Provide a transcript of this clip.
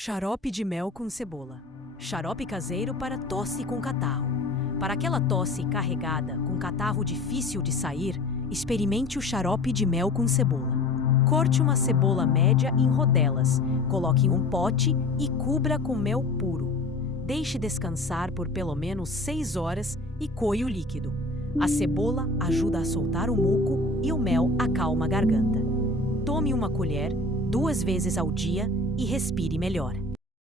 Xarope de mel com cebola. Xarope caseiro para tosse com catarro. Para aquela tosse carregada, com catarro difícil de sair, experimente o xarope de mel com cebola. Corte uma cebola média em rodelas, coloque em um pote e cubra com mel puro. Deixe descansar por pelo menos 6 horas e coe o líquido. A cebola ajuda a soltar o muco e o mel acalma a garganta. Tome uma colher 2 vezes ao dia e respire melhor.